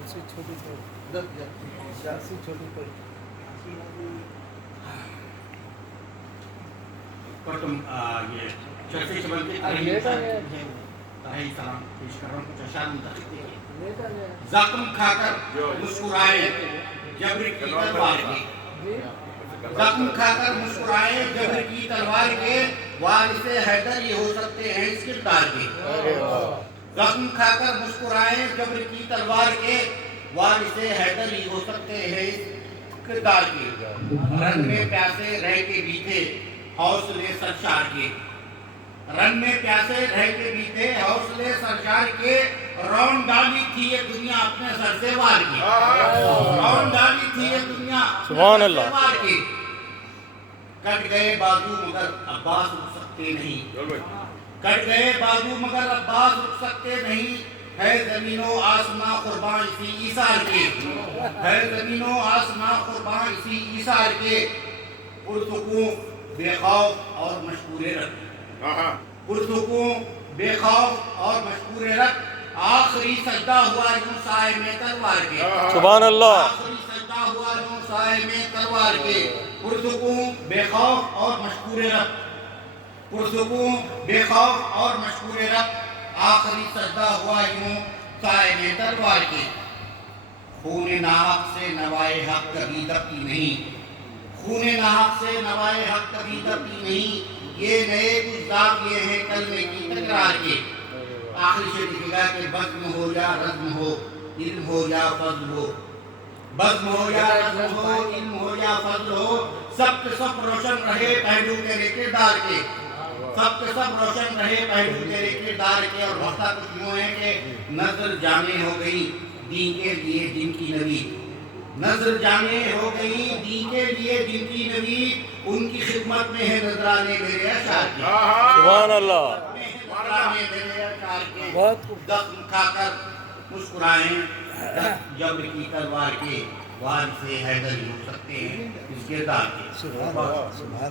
छोटी छोटी तुम ये चर्चे चबल के सलाम पेश कर रहा हूँ कुछ अशार मुताबिक जख्म खाकर मुस्कुराए जबर की तलवार के जख्म खाकर मुस्कुराए जबर की तलवार के वारिसे हैदर ये हो सकते हैं इस किरदार के जख्म खाकर मुस्कुराए जबर की तलवार के वारिसे हैदर ये हो सकते हैं इस किरदार के रन में प्यासे रह के बीते हौसले सरशार के रन में प्यासे रह के बीते हौसले सरशार के रौन डाली थी ये दुनिया अपने सर से वार की रौन डाली थी ये दुनिया सुभान अल्लाह वार की कट गए बाजू मगर अब्बास रुक सकते नहीं कट गए बाजू मगर अब्बास रुक सकते नहीं है जमीनों आसमां कुर्बान इसी ईसार के है जमीनों आसमां कुर्बान इसी ईसार के पुरसुकून बेखौफ और मशकूरे रख पुरसुकून बेखौफ और मशकूरे रख आखिरी सजदा हुआ यूं साए में तलवार के सुभान अल्लाह आखिरी सजदा हुआ यूं साए में तलवार के पुरसुकून बेखौफ और मशकूरे रख पुरसुकून बेखौफ और मशकूरे रख आखिरी सजदा हुआ यूं साए में तलवार के खूने नाहक से नवाए हक कभी दबती नहीं खूने नाहक से नवाए हक कभी दबती नहीं ये नए कुछ दाग ये हैं कलमे की तकरार के आखिरी शेर लिखेगा कि बज़्म हो या रज़्म हो इल्म हो या फज़्ल हो बज़्म हो या रज़्म हो इल्म हो या फज़्ल हो सब के सब रोशन रहे पहलू तेरे किरदार के सब के सब रोशन रहे पहलू तेरे किरदार के और रास्ता कुछ यूं है कि नजर जाने हो गई दीन के लिए दिन की नबी नजर जाने हो गई दीन के लिए दिन की नबी उनकी खिदमत में है नजराने मेरे अशार के सुभान अल्लाह नजराने मेरे अशार के बहुत जख्म खाकर मुस्कुराएं जबर की तलवार के वार से हैदर हो सकते हैं इस किरदार के सुभान अल्लाह